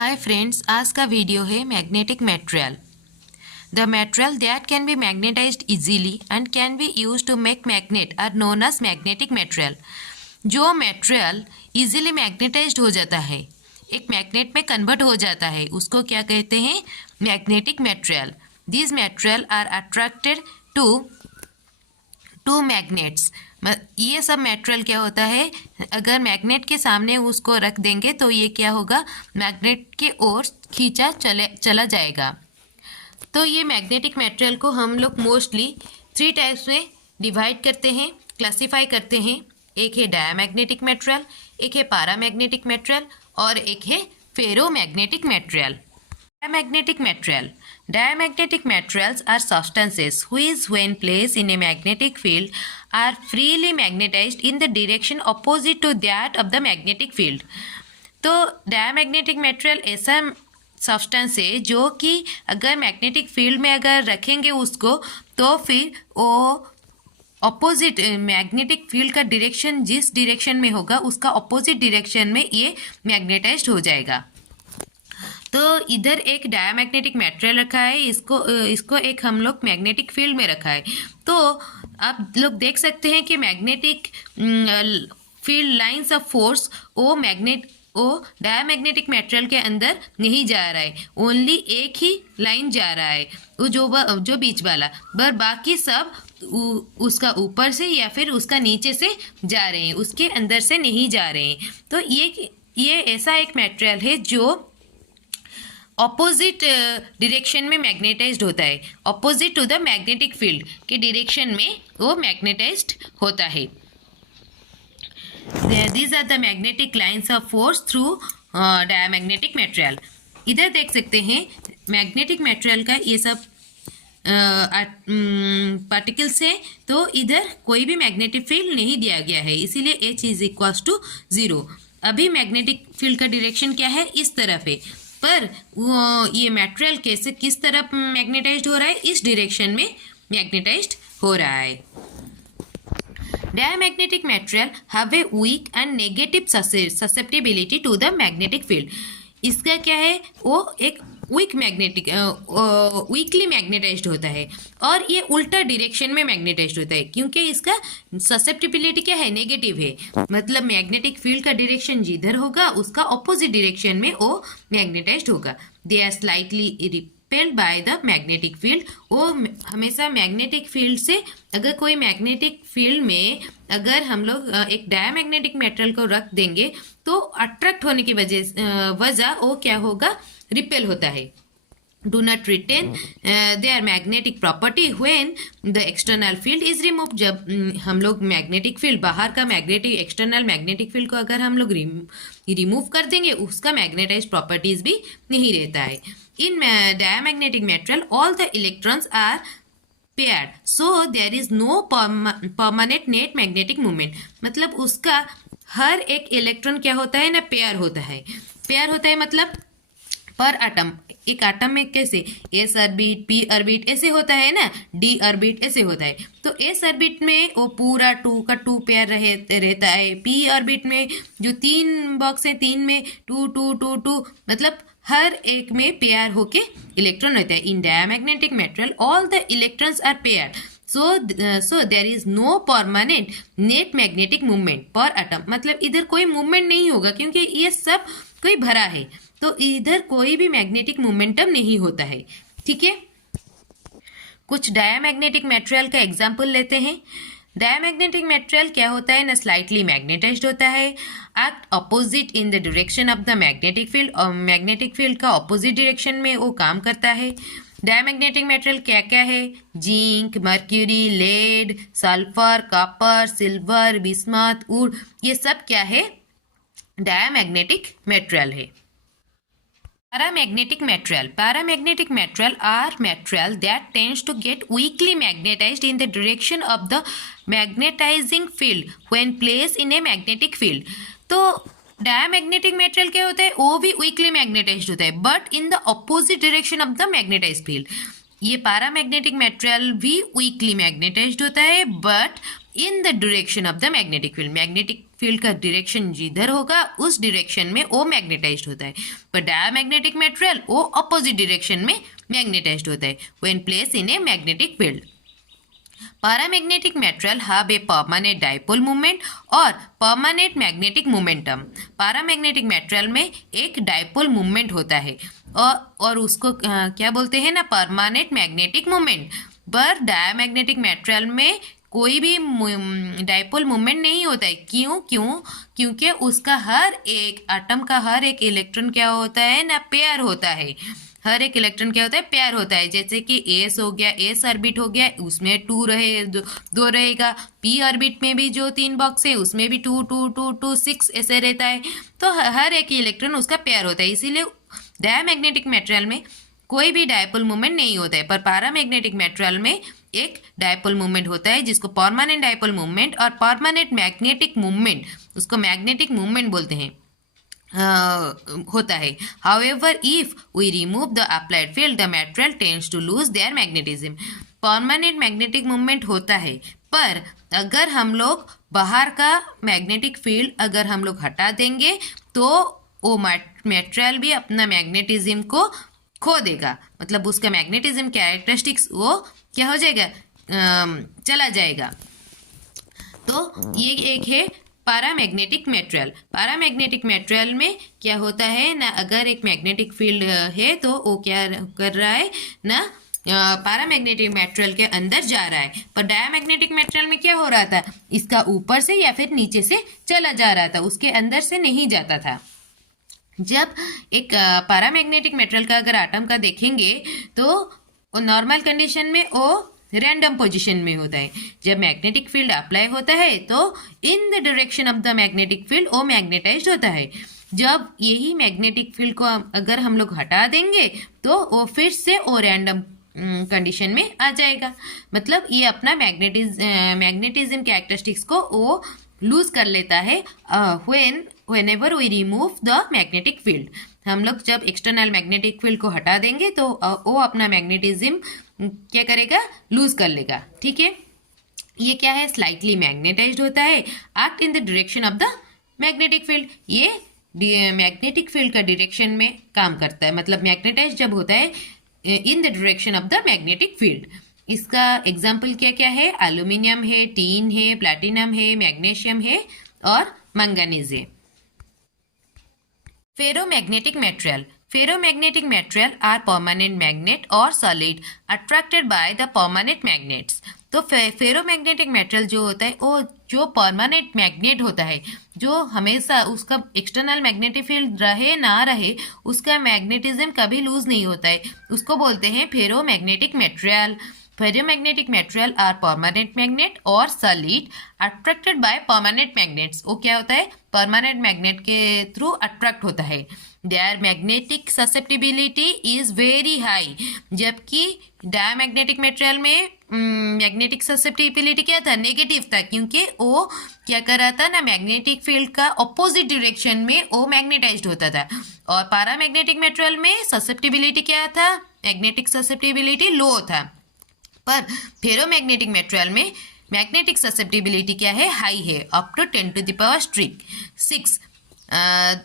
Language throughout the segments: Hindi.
हाय फ्रेंड्स, आज का वीडियो है magnetic material. The material that can be magnetised easily and can be used to make magnet are known as magnetic material. जो मटेरियल इजीली मैग्नेटाइज्ड हो जाता है, एक मैग्नेट में कन्वर्ट हो जाता है, उसको क्या कहते हैं? Magnetic material. This material are attracted to magnets. ये सब मटेरियल क्या होता है, अगर मैग्नेट के सामने उसको रख देंगे तो ये क्या होगा, मैग्नेट की ओर खींचा चला जाएगा। तो ये मैग्नेटिक मटेरियल को हम लोग मोस्टली 3 टाइप्स में डिवाइड करते हैं, क्लासिफाई करते हैं। एक है डायमैग्नेटिक मटेरियल, एक है पैरामैग्नेटिक मटेरियल और एक है ferromagnetic material. Diamagnetic material. Diamagnetic materials are substances which, when placed in a magnetic field, are freely magnetized in the direction opposite to that of the magnetic field. तो डायमैग्नेटिक मटेरियल ऐसा सब्सटेंस है जो कि अगर मैग्नेटिक फील्ड में अगर रखेंगे उसको, तो फिर वो ऑपोजिट मैग्नेटिक फील्ड का डायरेक्शन जिस डायरेक्शन में होगा उसका ऑपोजिट डायरेक्शन में ये मैग्नेटाइज्ड हो जाएगा। तो इधर एक डायमैग्नेटिक मटेरियल रखा है, इसको एक हम लोग मैग्नेटिक फील्ड में रखा है। तो आप लोग देख सकते हैं कि magnetic field lines of force वो डायमैग्नेटिक मटेरियल के अंदर नहीं जा रहा है, ओनली एक ही लाइन जा रहा है, वो जो बीच वाला, पर बाकी सब उसका ऊपर से या फिर उसका नीचे से जा रहे हैं, उसके अंदर से नहीं जा रहे हैं। तो ये ऐसा एक मटेरियल है जो ऑपोजिट डायरेक्शन में मैग्नेटाइज्ड होता है, opposite to the magnetic field के डायरेक्शन में वो मैग्नेटाइज्ड होता है। These are the magnetic lines of force through diamagnetic material. इधर देख सकते हैं मैग्नेटिक मटेरियल का ये सब पार्टिकल्स है, तो इधर कोई भी मैग्नेटिक फील्ड नहीं दिया गया है, इसीलिए H इज इक्वल्स टू 0। अभी मैग्नेटिक फील्ड का डायरेक्शन क्या है, इस तरफ है, पर ये मटेरियल किस तरफ मैग्नेटाइज्ड हो रहा है, इस डायरेक्शन में मैग्नेटाइज्ड हो रहा है। Diamagnetic material have a weak and negative susceptibility to the magnetic field. इसका क्या है, वो एक वीकली मैग्नेटाइज्ड होता है और ये उल्टा डायरेक्शन में मैग्नेटाइज्ड होता है, क्योंकि इसका ससेप्टिबिलिटी क्या है, नेगेटिव है। मतलब मैग्नेटिक फील्ड का डायरेक्शन जिधर होगा उसका ऑपोजिट डायरेक्शन में वो मैग्नेटाइज्ड होगा। They are slightly repelled by the magnetic field. वो हमेशा मैग्नेटिक फील्ड से, अगर कोई मैग्नेटिक फील्ड में अगर हम लोग एक डायमैग्नेटिक मटेरियल को रख देंगे तो अट्रैक्ट होने की वजह वो क्या होगा, रिपेल होता है। Do not retain their magnetic property when the external field is removed। जब हम लोग मैग्नेटिक फील्ड, बाहर का मैग्नेटिक एक्सटर्नल मैग्नेटिक फील्ड को अगर हम लोग रिमूव कर देंगे, उसका मैग्नेटाइज प्रॉपर्टीज भी नहीं रहता है। In diamagnetic material all the electrons are paired, so there is no permanent net magnetic movement. मतलब उसका हर एक इलेक्ट्रॉन क्या होता है ना, पेयर होता है। पेयर होता है मतलब पर एटम, एक एटम में कैसे एस ऑर्बिट, पी ऑर्बिट ऐसे होता है ना, डी ऑर्बिट ऐसे होता है। तो एस ऑर्बिट में वो पूरा 2 का 2 पेयर रहता है। पी ऑर्बिट में जो 3 बॉक्स है, 3 में 2 2 2 2, मतलब हर एक में पेयर होके इलेक्ट्रॉन रहता है। In diamagnetic material all the electrons are pair, so there is no permanent net magnetic movement per atom. मतलब इधर कोई मूवमेंट नहीं होगा, क्योंकि ये सब कोई भरा है, तो इधर कोई भी मैग्नेटिक मोमेंटम नहीं होता है। ठीक है, कुछ डायमैग्नेटिक मटेरियल का एग्जांपल लेते हैं। डायमैग्नेटिक मटेरियल क्या होता है ना, स्लाइटली मैग्नेटाइज्ड होता है, act opposite in the direction of the magnetic field, और मैग्नेटिक फील्ड का अपोजिट डायरेक्शन में वो काम करता है। डायमैग्नेटिक मटेरियल क्या क्या है, zinc, mercury, lead, sulphur, copper, silver, bismuth, wood, ये सब क्या है, डायमैग्नेटिक मटेरियल है। Paramagnetic material. Paramagnetic material are material that tends to get weakly magnetized in the direction of the magnetizing field when placed in a magnetic field. तो डायमैग्नेटिक मटेरियल क्या होता है, वो भी वीकली मैग्नेटाइज्ड होता है, but in the opposite direction of the magnetised field. ये पैरामैग्नेटिक मटेरियल भी वीकली मैग्नेटाइज्ड होता है, but in the direction of the magnetic field, magnetic field का डायरेक्शन जिधर होगा उस डायरेक्शन में वो मैग्नेटाइज्ड होता है। पर डायमैग्नेटिक मटेरियल वो अपोजिट डायरेक्शन में मैग्नेटाइज्ड होता है when place in a magnetic field. Paramagnetic material have a permanent dipole movement और permanent magnetic momentum. Paramagnetic material में एक डाइपोल मूवमेंट होता है और उसको क्या बोलते हैं ना, परमानेंट मैग्नेटिक मोमेंट। पर डायमैग्नेटिक मटेरियल में कोई भी डाइपोल मूवमेंट नहीं होता है। क्योंकि उसका हर एक एटम का हर एक इलेक्ट्रॉन क्या होता है ना, पेयर होता है। हर एक इलेक्ट्रॉन क्या होता है, पेयर होता है। जैसे कि एस हो गया, एस ऑर्बिट हो गया, उसमें दो रहेगा। पी ऑर्बिट में भी जो 3 बॉक्स है उसमें भी 2 2 2 2 6 ऐसे रहता है। तो हर एक इलेक्ट्रॉन उसका पेयर होता है। इसीलिए डायमैग्नेटिक मटेरियल में कोई भी डायपोल मूवमेंट नहीं होता है। पर पैरामैग्नेटिक मटेरियल में एक डायपोल मूवमेंट होता है जिसको परमानेंट डायपोल मूवमेंट और परमानेंट मैग्नेटिक मूवमेंट, उसको मैग्नेटिक मूवमेंट बोलते हैं, होता है। However, if we remove the applied field, the material tends to lose their magnetism. Permanent magnetic movement होता है, पर अगर हम लोग बाहर का मैग्नेटिक फील्ड अगर हम लोग हटा देंगे तो वो मटेरियल भी अपना मैग्नेटिज्म को खो देगा। मतलब उसका मैग्नेटिज्म कैरेक्टरिस्टिक्स वो क्या हो जाएगा, चला जाएगा। तो ये एक है पैरामैग्नेटिक मटेरियल। पैरामैग्नेटिक मटेरियल में क्या होता है ना, अगर एक मैग्नेटिक फील्ड है तो वो क्या कर रहा है ना, पैरामैग्नेटिक मटेरियल के अंदर जा रहा है। पर डायमैग्नेटिक मटेरियल में क्या हो रहा था, इसका ऊपर से या फिर नीचे से चला जा रहा था, उसके अंदर से नहीं जाता था। जब एक पैरामैग्नेटिक मटेरियल का अगर एटम का देखेंगे तो नॉर्मल कंडीशन में वो रैंडम पोजीशन में होता है। जब मैग्नेटिक फील्ड अप्लाई होता है तो in the direction of the magnetic field वो मैग्नेटाइज्ड होता है। जब यही मैग्नेटिक फील्ड को अगर हम लोग हटा देंगे तो वो फिर से वो रैंडम कंडीशन में आ जाएगा। मतलब ये अपना मैग्नेटिज्म कैरेक्टरिस्टिक्स को वो लूज कर लेता है whenever we remove the magnetic field। हम लोग जब एक्सटर्नल मैग्नेटिक फील्ड को हटा देंगे तो वो अपना मैग्नेटिज्म क्या करेगा, लूज कर लेगा। ठीक है, ये क्या है, स्लाइटली मैग्नेटाइज्ड होता है, act in the direction of the magnetic field. ये मैग्नेटिक फील्ड का डायरेक्शन में काम करता है। मतलब मैग्नेटाइज जब होता है in the direction of the magnetic field. इसका एग्जाम्पल क्या क्या है, एल्यूमिनियम है, टीन है, प्लैटिनम है, मैग्नीशियम है और मंगनीज है। Ferromagnetic material. Ferromagnetic material are permanent magnet or solid attracted by the permanent magnets. तो फेरोमैग्नेटिक मटेरियल जो होता है वो जो परमानेंट मैग्नेट होता है, जो हमेशा उसका एक्सटर्नल मैग्नेटिक फील्ड रहे ना रहे उसका मैग्नेटिज्म कभी लूज नहीं होता है, उसको बोलते हैं ferromagnetic material. Ferromagnetic material are permanent magnet और solid attracted by permanent magnets. वो क्या होता है, परमानेंट मैग्नेट के थ्रू अट्रैक्ट होता है। Their magnetic susceptibility is very high. जबकि डायमैग्नेटिक मटेरियल में मैग्नेटिक ससेप्टिबिलिटी क्या था, नेगेटिव था, क्योंकि वो क्या कर रहा था ना, मैग्नेटिक फील्ड का ऑपोजिट डायरेक्शन में वो मैग्नेटाइज्ड होता था। और पैरामैग्नेटिक मटेरियल में ससेप्टिबिलिटी क्या था, मैग्नेटिक ससेप्टिबिलिटी लो था। पर फेरोमैग्नेटिक मटेरियल में मैग्नेटिक ससेप्टिबिलिटी क्या है, हाई है, up to 10⁻6।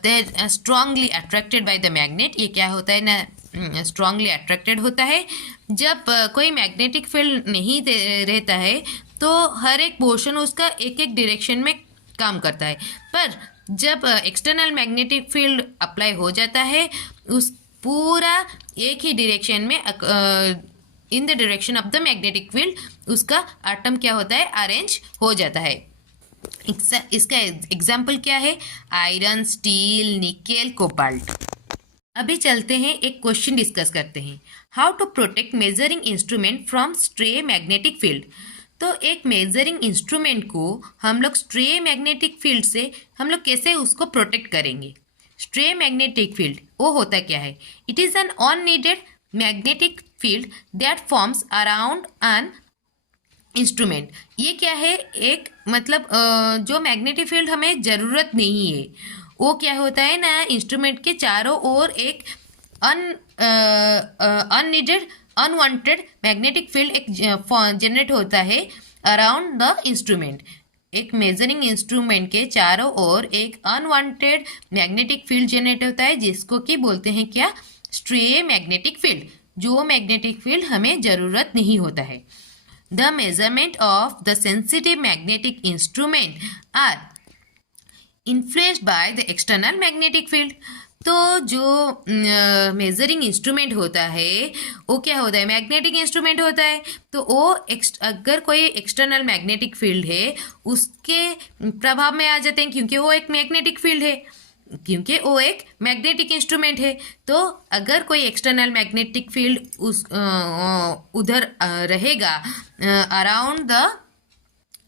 They strongly attracted by the magnet. ये क्या होता है ना, स्ट्रांगली अट्रैक्टेड होता है। जब कोई मैग्नेटिक फील्ड नहीं रहता है तो हर एक पोर्शन उसका एक एक डायरेक्शन में काम करता है। पर जब एक्सटर्नल मैग्नेटिक फील्ड अप्लाई हो जाता है उस पूरा एक ही डायरेक्शन में in the direction of the magnetic field उसका एटम क्या होता है, अरेंज हो जाता है। इसका एग्जाम्पल क्या है, आयरन, स्टील, निकेल, कोबाल्ट। अभी चलते हैं एक क्वेश्चन डिस्कस करते हैं, how to protect measuring instrument from stray magnetic field. तो एक मेजरिंग इंस्ट्रूमेंट को हम लोग स्ट्रे मैग्नेटिक फील्ड से हम लोग कैसे उसको प्रोटेक्ट करेंगे। स्ट्रे मैग्नेटिक फील्ड वो होता क्या है, it is an unneeded magnetic field that forms around an instrument. ये क्या है, एक मतलब जो मैग्नेटिक फील्ड हमें ज़रूरत नहीं है वो क्या होता है ना, इंस्ट्रूमेंट के चारों ओर एक अननीडेड अनवांटेड मैग्नेटिक फील्ड एक जनरेट होता है अराउंड द इंस्ट्रूमेंट। एक मेजरिंग इंस्ट्रूमेंट के चारों ओर एक अनवांटेड मैग्नेटिक फील्ड जनरेट होता है, जिसको कि बोलते हैं क्या, स्ट्रे मैग्नेटिक फील्ड, जो मैग्नेटिक फील्ड हमें जरूरत नहीं होता है। The measurement of the sensitive magnetic instrument are influenced by the external magnetic field. तो जो मेजरिंग इंस्ट्रूमेंट होता है वो क्या होता है, मैग्नेटिक इंस्ट्रूमेंट होता है। तो वो अगर कोई एक्सटर्नल मैग्नेटिक फील्ड है उसके प्रभाव में आ जाते हैं, क्योंकि वो एक मैग्नेटिक फील्ड है, क्योंकि वो एक मैग्नेटिक इंस्ट्रूमेंट है। तो अगर कोई एक्सटर्नल मैग्नेटिक फील्ड उस उधर रहेगा around the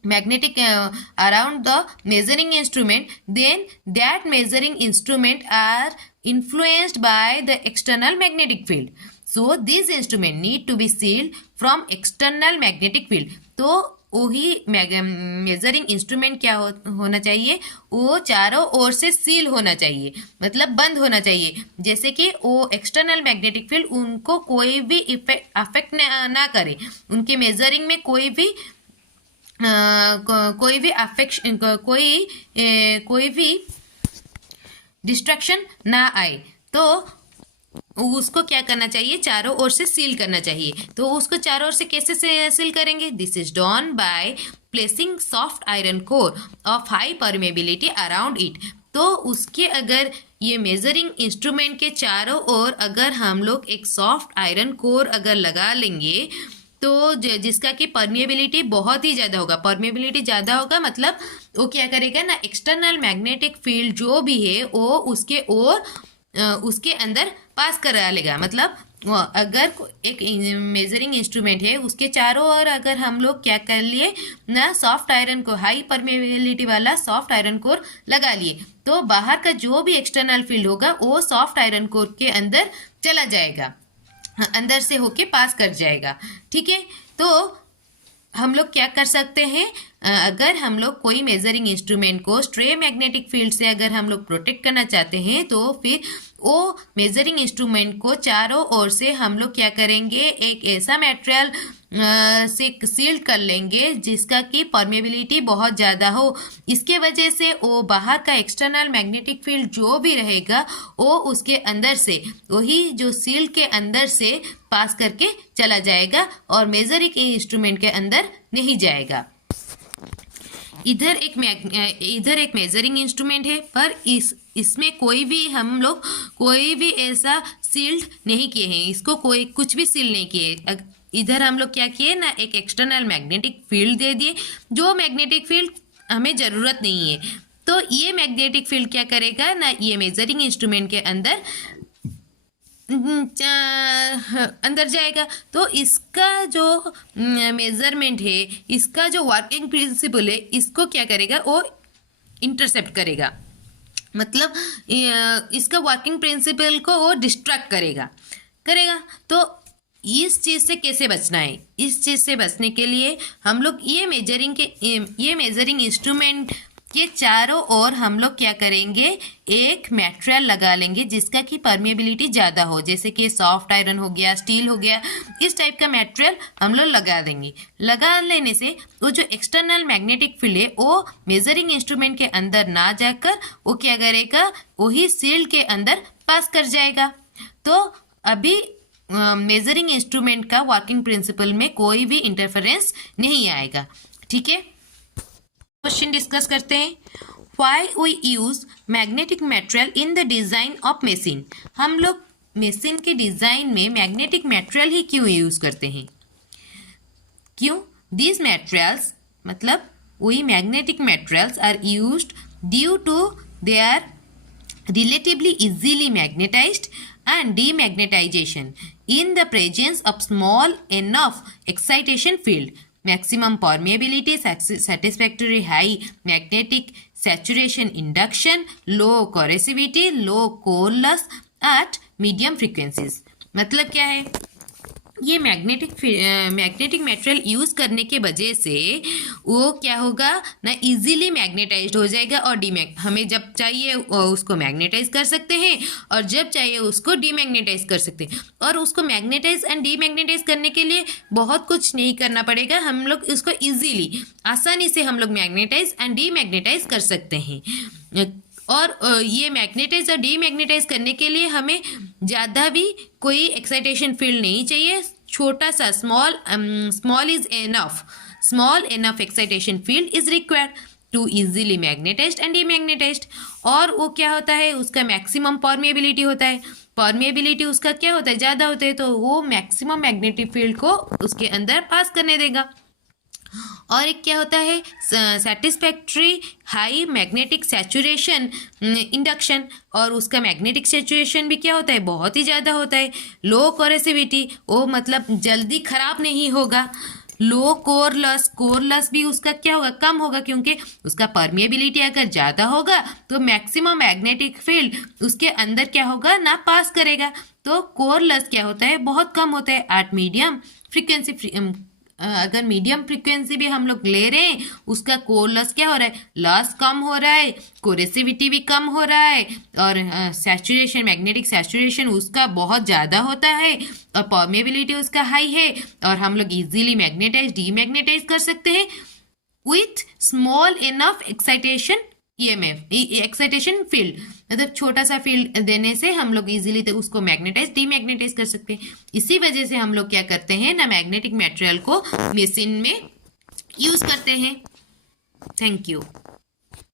magnetic around the measuring instrument, then that measuring instrument are influenced by the external magnetic field. So these instrument need to be sealed from external magnetic field. तो वही मेजरिंग इंस्ट्रूमेंट क्या होना चाहिए, वो चारों ओर से सील होना चाहिए, मतलब बंद होना चाहिए, जैसे कि वो एक्सटर्नल मैग्नेटिक फील्ड उनको कोई भी अफेक्ट ना करे, उनके मेजरिंग में कोई भी अफेक्शन कोई भी डिस्ट्रैक्शन ना आए। तो उसको क्या करना चाहिए, चारों ओर से सील करना चाहिए। तो उसको चारों ओर से कैसे सील करेंगे, this is done by placing soft iron core of high permeability around it. तो उसके अगर ये मेजरिंग इंस्ट्रूमेंट के चारों ओर अगर हम लोग एक सॉफ्ट आयरन कोर अगर लगा लेंगे तो जिसका कि परमिएबिलिटी बहुत ही ज़्यादा होगा, परमिएबिलिटी ज़्यादा होगा मतलब वो क्या करेगा ना, एक्सटर्नल मैग्नेटिक फील्ड जो भी है वो उसके अंदर पास करा लेगा। मतलब अगर एक मेजरिंग इंस्ट्रूमेंट है उसके चारों ओर अगर हम लोग क्या कर लिए ना, सॉफ्ट आयरन को, हाई परमिएबिलिटी वाला सॉफ्ट आयरन कोर लगा लिए, तो बाहर का जो भी एक्सटर्नल फील्ड होगा वो सॉफ्ट आयरन कोर के अंदर चला जाएगा, अंदर से होके पास कर जाएगा। ठीक है, तो हम लोग क्या कर सकते हैं, अगर हम लोग कोई मेजरिंग इंस्ट्रूमेंट को स्ट्रे मैग्नेटिक फील्ड से अगर हम लोग प्रोटेक्ट करना चाहते हैं तो फिर वो मेजरिंग इंस्ट्रूमेंट को चारों ओर से हम लोग क्या करेंगे, एक ऐसा मटेरियल से सील कर लेंगे जिसका कि परमेबिलिटी बहुत ज़्यादा हो। इसके वजह से वो बाहर का एक्सटर्नल मैग्नेटिक फील्ड जो भी रहेगा वो उसके अंदर से, वही जो सील के अंदर से पास करके चला जाएगा और मेजरिंग इंस्ट्रूमेंट के अंदर नहीं जाएगा। इधर एक मेजरिंग इंस्ट्रूमेंट है, पर इसमें हम लोग कोई भी ऐसा सील्ड नहीं किए हैं, इसको कोई कुछ भी सील नहीं किए। इधर हम लोग क्या किए ना, एक एक्सटर्नल मैग्नेटिक फील्ड दे दिए, जो मैग्नेटिक फील्ड हमें ज़रूरत नहीं है। तो ये मैग्नेटिक फील्ड क्या करेगा ना, ये मेजरिंग इंस्ट्रूमेंट के अंदर जाएगा। तो इसका जो मेजरमेंट है, इसका जो वर्किंग प्रिंसिपल है, इसको क्या करेगा, वो इंटरसेप्ट करेगा, मतलब इसका वर्किंग प्रिंसिपल को वो डिस्ट्रैक्ट करेगा। तो इस चीज़ से कैसे बचना है, इस चीज़ से बचने के लिए हम लोग ये मेजरिंग इंस्ट्रूमेंट के चारों ओर हम लोग क्या करेंगे, एक मटेरियल लगा लेंगे जिसका कि परमेबिलिटी ज़्यादा हो, जैसे कि सॉफ्ट आयरन हो गया, स्टील हो गया, इस टाइप का मटेरियल हम लोग लगा देंगे। लगा लेने से वो जो एक्सटर्नल मैग्नेटिक फील्ड है वो मेजरिंग इंस्ट्रूमेंट के अंदर ना जाकर वो क्या करेगा, वही सील्ड के अंदर पास कर जाएगा। तो अभी मेजरिंग इंस्ट्रूमेंट का वर्किंग प्रिंसिपल में कोई भी इंटरफेरेंस नहीं आएगा। ठीक है, क्वेश्चन डिस्कस करते हैं। Why we use magnetic material in the design of machine. हम लोग मशीन के डिजाइन में मैग्नेटिक मटेरियल ही क्यों यूज करते हैं, क्यों? दीज मटेरियल्स मतलब वही magnetic materials are used due to they are relatively easily magnetized and demagnetization in the presence of small enough excitation field, maximum permeability, satisfactory high magnetic saturation induction, low corrosivity, low core loss at medium frequencies। मतलब क्या है, ये मैग्नेटिक मटेरियल यूज करने के वजह से वो क्या होगा ना, इजीली मैग्नेटाइज्ड हो जाएगा और हमें जब चाहिए उसको मैग्नेटाइज कर सकते हैं और जब चाहिए उसको डीमैग्नेटाइज कर सकते हैं। और उसको मैग्नेटाइज एंड डीमैग्नेटाइज करने के लिए बहुत कुछ नहीं करना पड़ेगा, हम लोग इसको इजीली आसानी से हम लोग मैग्नेटाइज एंड डीमैग्नेटाइज कर सकते हैं। और ये मैग्नेटाइज और डीमैग्नेटाइज करने के लिए हमें ज़्यादा भी कोई एक्साइटेशन फील्ड नहीं चाहिए, छोटा सा small enough excitation field is required to easily magnetized and demagnetized. और वो क्या होता है, उसका मैक्सिमम परमिएबिलिटी होता है। परमिएबिलिटी उसका क्या होता है, ज़्यादा होता है, तो वो मैक्सिमम मैग्नेटिक फील्ड को उसके अंदर पास करने देगा। और एक क्या होता है, satisfactory high magnetic saturation induction, और उसका मैग्नेटिक सैचुरेशन भी क्या होता है, बहुत ही ज़्यादा होता है। लो कोरेसिविटी, वो मतलब जल्दी खराब नहीं होगा। लो कोरलस भी उसका क्या होगा, कम होगा, क्योंकि उसका परमिएबिलिटी अगर ज़्यादा होगा तो मैक्सिमम मैग्नेटिक फील्ड उसके अंदर क्या होगा ना, पास करेगा। तो कोरलस क्या होता है, बहुत कम होता है। एट मीडियम फ्रीक्वेंसी, अगर मीडियम फ्रीक्वेंसी भी हम लोग ले रहे हैं, उसका कोर लॉस क्या हो रहा है, लॉस कम हो रहा है, कोरेसिविटी भी कम हो रहा है, और सैचुरेशन मैग्नेटिक सैचुरेशन उसका बहुत ज़्यादा होता है, और परमेबिलिटी उसका हाई है, और हम लोग इजीली मैग्नेटाइज डीमैग्नेटाइज कर सकते हैं with small enough excitation EMF excitation field, मतलब छोटा सा फील्ड देने से हम लोग इजीली उसको मैग्नेटाइज डीमैग्नेटाइज कर सकते हैं। इसी वजह से हम लोग क्या करते हैं ना, मैग्नेटिक मटेरियल को मशीन में यूज करते हैं। Thank you.